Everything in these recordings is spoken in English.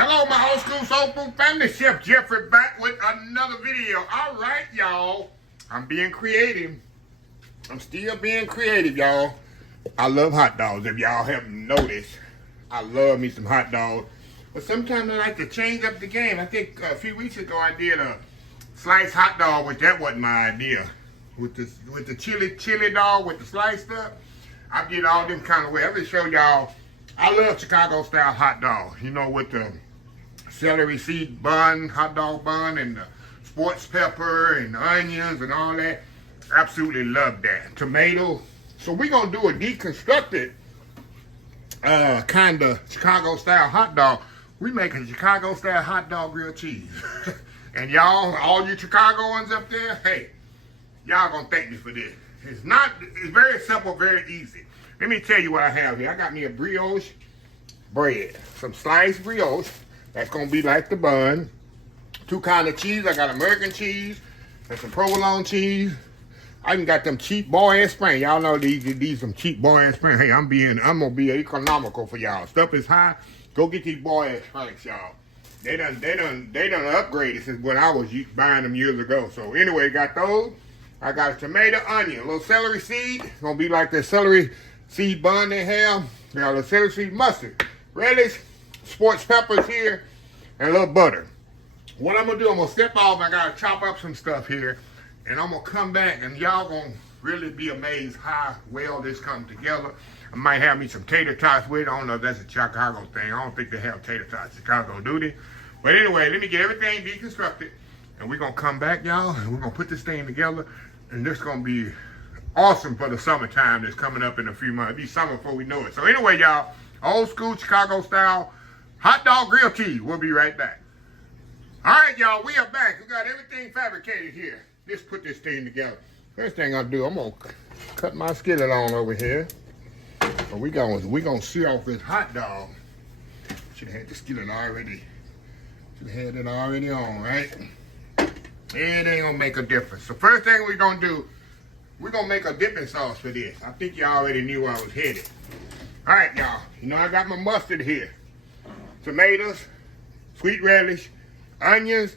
Hello, my old school soul food family. Chef Jeffrey back with another video. All right, y'all. I'm being creative. I'm still being creative, y'all. I love hot dogs. If y'all haven't noticed, I love me some hot dogs. But sometimes I like to change up the game. I think a few weeks ago I did a sliced hot dog, which that wasn't my idea. With the chili dog with the sliced up, I did all them kind of ways. I'm gonna show y'all. I love Chicago style hot dog. You know, with the celery seed bun, hot dog bun, and the sports pepper and onions and all that. Absolutely love that. Tomato. So we're gonna do a deconstructed kind of Chicago style hot dog. We making Chicago style hot dog grilled cheese. And y'all, all you Chicagoans up there, hey, y'all gonna thank me for this. It's very simple, very easy. Let me tell you what I have here. I got me a brioche bread, some sliced brioche. That's gonna be like the bun. Two kind of cheese. I got American cheese and some provolone cheese. I even got them cheap boy and spring. Y'all know these some cheap boy and spring. Hey, I'm gonna be economical for y'all. Stuff is high. Go get these boy and springs, y'all. They done upgraded since when I was buying them years ago. So anyway, got those. I got a tomato, onion, a little celery seed. It's gonna be like the celery seed bun they have. They got a celery seed mustard, relish, sports peppers here, and a little butter. What I'm gonna do, I'm gonna step off. I gotta chop up some stuff here, and I'm gonna come back, and y'all gonna really be amazed how well this comes together. I might have me some tater tots with it. I don't know if that's a Chicago thing. I don't think they have tater tots in Chicago, do they? But anyway, let me get everything deconstructed, and we're gonna come back, y'all, and we're gonna put this thing together, and this is gonna be awesome for the summertime that's coming up in a few months. It'll be summer before we know it. So anyway, y'all, old school Chicago style hot dog grilled cheese. We'll be right back. All right, y'all, we are back. We got everything fabricated here. Let's put this thing together. First thing I'll do, I'm gonna cut my skillet on over here. And we gonna sear off this hot dog. Should have had the skillet already. Should have had it already on, right? It ain't gonna make a difference. So first thing we're gonna do, we're gonna make a dipping sauce for this. I think y'all already knew where I was headed. All right, y'all. You know I got my mustard here. Tomatoes, sweet relish, onions.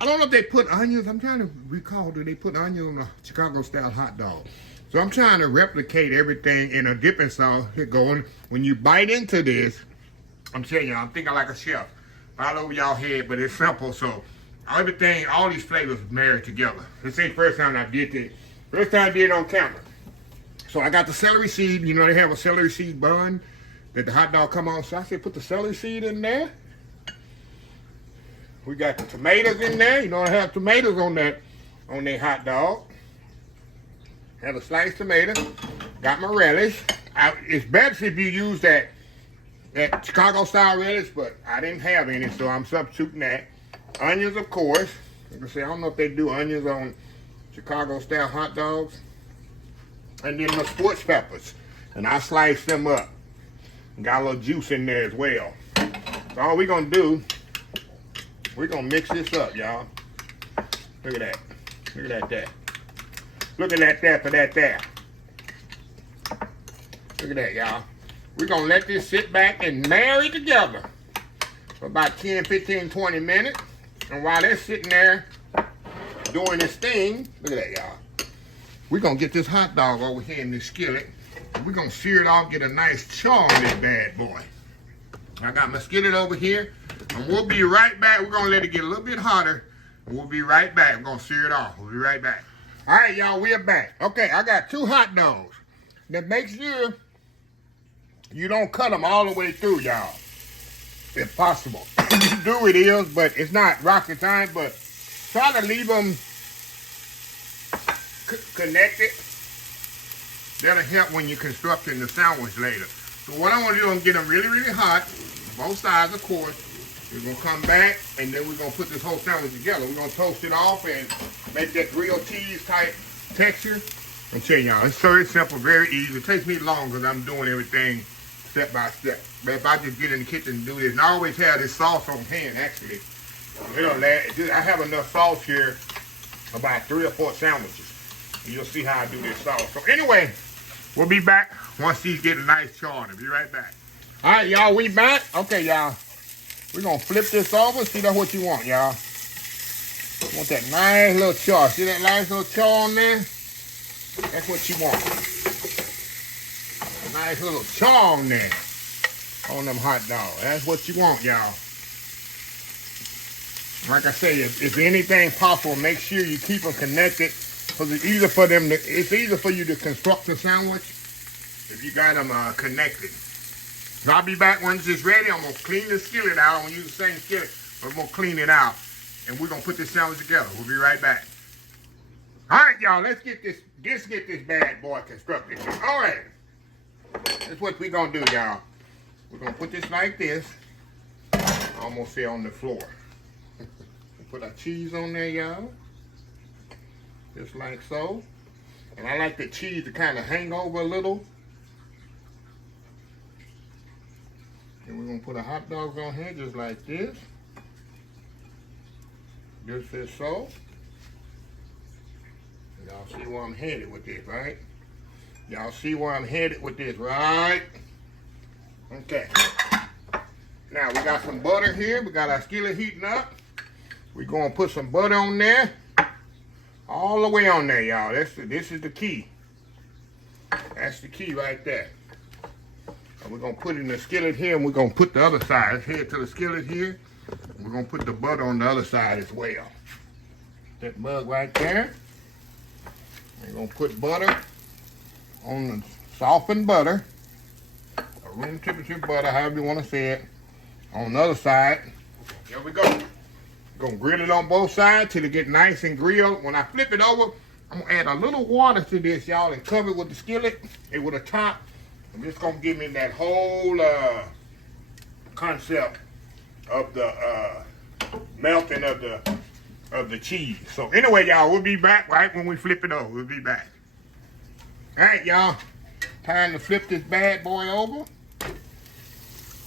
I don't know if they put onions. I'm trying to recall, do they put onions on a Chicago style hot dog? So I'm trying to replicate everything in a dipping sauce. Here going. When you bite into this, I'm telling you, I'm thinking like a chef. All over y'all head, but it's simple. So everything, all these flavors married together. This ain't the first time I did this. First time I did it on camera. So I got the celery seed. You know they have a celery seed bun that the hot dog come on. So I said put the celery seed in there. We got the tomatoes in there. You know I have tomatoes on that hot dog. Have a sliced tomato. Got my relish. It's better if you use that Chicago style relish, but I didn't have any, so I'm substituting that. Onions, of course. Like I say, I don't know if they do onions on Chicago style hot dogs. And then the sports peppers. And I sliced them up. Got a little juice in there as well. So all we're gonna do, we're gonna mix this up, y'all. Look at that. Look at that. Look at that there for that there. Look at that, y'all. We're going to let this sit back and marry together for about 10, 15, 20 minutes. And while they're sitting there doing this thing, look at that, y'all. We're going to get this hot dog over here in this skillet. We're going to sear it off, get a nice char on this bad boy. I got my skillet over here. And we'll be right back. We're going to let it get a little bit hotter. And we'll be right back. We're going to sear it off. We'll be right back. All right, y'all, we are back. Okay, I got 2 hot dogs. Now make sure you don't cut them all the way through, y'all, if possible. You do, it is, but it's not rocket science, but try to leave them connected. That'll help when you're constructing the sandwich later. So what I'm going to do, I'm going to get them really, really hot, both sides, of course. We're going to come back, and then we're going to put this whole sandwich together. We're going to toast it off and make that grilled cheese type texture. I'm telling y'all, it's very simple, very easy. It takes me long because I'm doing everything step by step. But if I just get in the kitchen and do this, and I always have this sauce on hand, actually. I have enough sauce here, about 3 or 4 sandwiches. And you'll see how I do this sauce. So anyway, we'll be back once these get a nice char. I'll be right back. All right, y'all, we back. Okay, y'all. We're gonna flip this over. See, that's what you want, y'all. You want that nice little char. See that nice little char on there? That's what you want. A nice little char on there. On them hot dogs. That's what you want, y'all. Like I say, if anything possible, make sure you keep them connected. Because it's easier for them it's easier for you to construct the sandwich if you got them connected. So I'll be back once it's ready. I'm gonna clean the skillet out. I'm gonna use the same skillet, but I'm gonna clean it out. And we're gonna put this sandwich together. We'll be right back. All right, y'all, let's get this bad boy constructed. All right. That's what we're gonna do, y'all. We're gonna put this like this. Almost here on the floor. Put our cheese on there, y'all. Just like so. And I like the cheese to kind of hang over a little. And we're gonna put our hot dogs on here just like this. Just as so. Y'all see where I'm headed with this, right? Y'all see where I'm headed with this, right? Okay. Now we got some butter here. We got our skillet heating up. We're gonna put some butter on there. All the way on there, y'all. This is the key. That's the key right there. And we're gonna put it in the skillet here, and we're gonna put the other side. Let's head to the skillet here. We're gonna put the butter on the other side as well. That mug right there. We're gonna put butter on the softened butter, or room temperature butter, however you want to say it, on the other side. There we go. Gonna grill it on both sides till it get nice and grilled. When I flip it over, I'm gonna add a little water to this, y'all, and cover it with the skillet and with a top. And it's gonna give me that whole concept of the melting of the cheese. So anyway, y'all, we'll be back right when we flip it over. We'll be back. All right, y'all. Time to flip this bad boy over.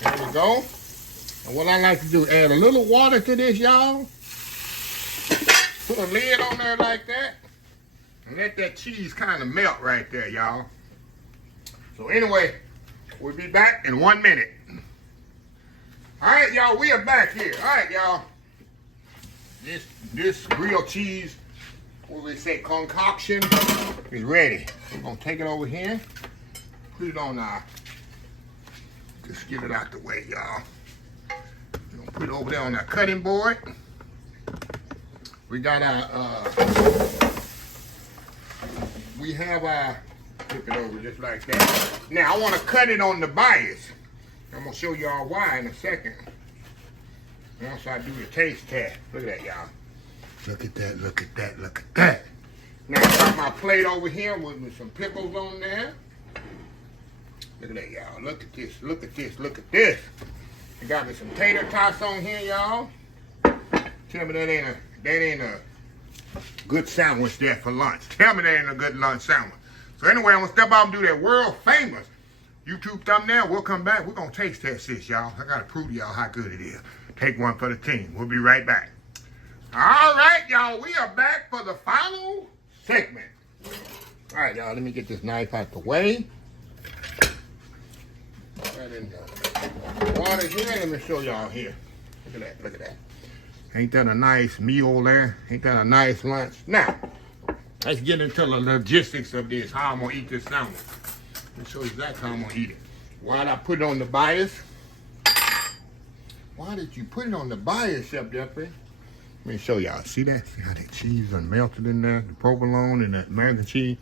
There we go. And what I like to do, add a little water to this, y'all. Put a lid on there like that. And let that cheese kind of melt right there, y'all. So anyway, we'll be back in 1 minute. All right, y'all, we are back here. All right, y'all. This grilled cheese, what we say, concoction is ready. We're gonna take it over here, put it on our, just get it out the way, y'all. We're gonna put it over there on our cutting board. We got our, we have our, flip it over just like that. Now I wanna cut it on the bias. I'm gonna show y'all why in a second. Once I do the taste test. Look at that, y'all. Look at that, look at that, look at that. Now I got my plate over here with some pickles on there. Look at that, y'all. Look at this, look at this, look at this. I got me some tater tots on here, y'all. Tell me that ain't a good sandwich there for lunch. Tell me that ain't a good lunch sandwich. So anyway, I'm gonna step out and do that world famous YouTube thumbnail. We'll come back. We're gonna taste test this, y'all. I gotta prove to y'all how good it is. Take one for the team. We'll be right back. All right, y'all. We are back for the final segment. All right, y'all. Let me get this knife out the way. Right in the water here. Let me show y'all here. Look at that. Look at that. Ain't that a nice meal there? Ain't that a nice lunch? Now, let's get into the logistics of this. How I'm gonna eat this sandwich. Let me show you exactly how I'm gonna eat it. Why did I put it on the bias? Why did you put it on the bias, Chef Jeffrey? Let me show y'all. See that? See how that cheese done melted in there? The provolone and that American cheese.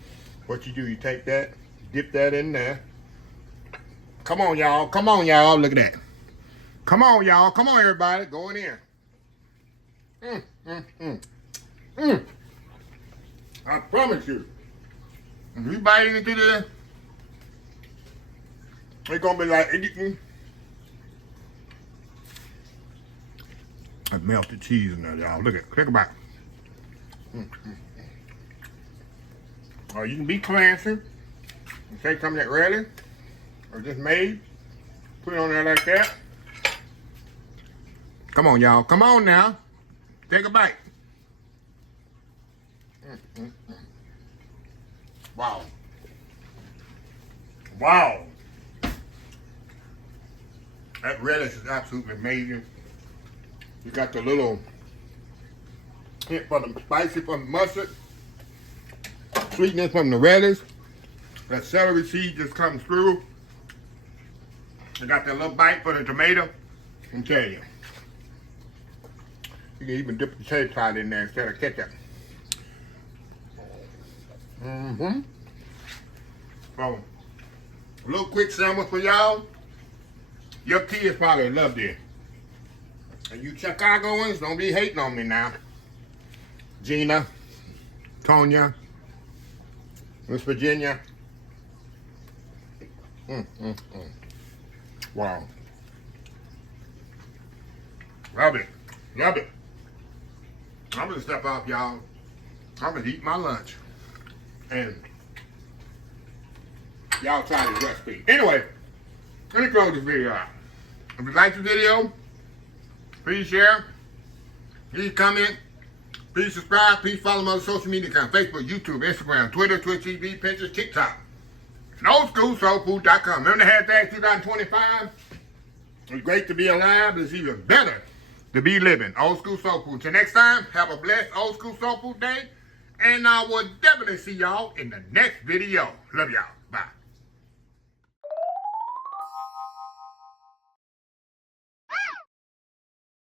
What you do, you take that, dip that in there. Come on, y'all. Come on, y'all. Look at that. Come on, y'all. Come on, everybody. Go in here. I promise you, if you bite into this, it's gonna be like that melted cheese in there, y'all. Look at it. Think about it. Or you can be classy and take something that's ready or just made. Put it on there like that. Come on, y'all. Come on now. Take a bite. Wow. Wow. That relish is absolutely amazing. You got the little hint from the spicy from the mustard, sweetness from the relish. That celery seed just comes through. You got that little bite for the tomato. I'm telling you. You can even dip the potato salad in there instead of ketchup. So, a little quick sandwich for y'all. Your kids probably loved it. And you Chicagoans, don't be hating on me now. Gina, Tonya, Miss Virginia. Wow. Love it. Love it. I'm gonna step off, y'all. I'm gonna eat my lunch. And y'all try this recipe. Anyway, let me close this video out. If you like the video, please share, please comment, please subscribe, please follow my other social media accounts, Facebook, YouTube, Instagram, Twitter, Twitch TV, Pinterest, TikTok, and oldschoolsoulfood.com. Remember the hashtag 2025? It's great to be alive, but it's even better to be living. Old School Soul Food. Till next time, have a blessed Old School Soul Food day, and I will definitely see y'all in the next video. Love y'all. Bye.